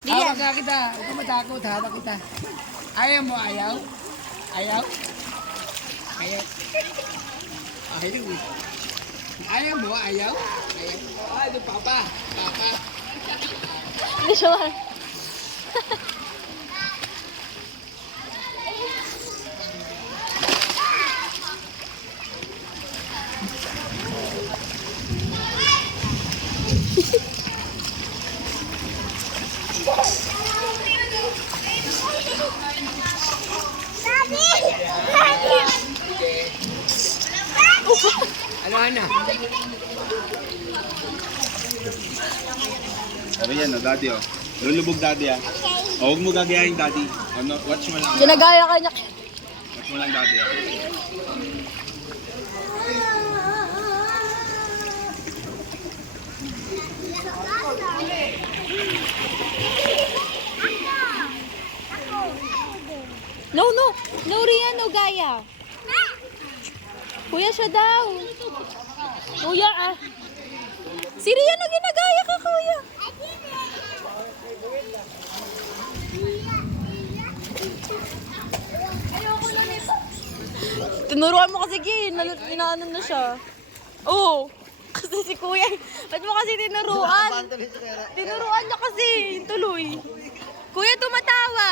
Hawak na kita. Huwag ka matakot. Hawak kita. Ayaw mo, ayaw? Ayaw? Ayaw? Ayaw. Ayaw mo, ayaw? Ayaw. Ay, ito, papa. Papa. Hindi siya man. Ano? Okay yan, oh, daddy, oh. Lulubog daddy, ah. Oh, huwag mo gagayahin, daddy. Ano, watch mo lang. Ginagaya ka niya. Watch mo lang, daddy, ah. No, no. No, Rian, no, Gaya. Kuya siya daw. Kuya, ah. Si Rian, no, ginagaya ka, kuya. Tinuruan mo kasi, Gin. Inaano na siya. Oo. Kasi si kuya, ba't mo kasi tinuruan? Tinuruan niya kasi, tuloy. Kuya, tumatawa.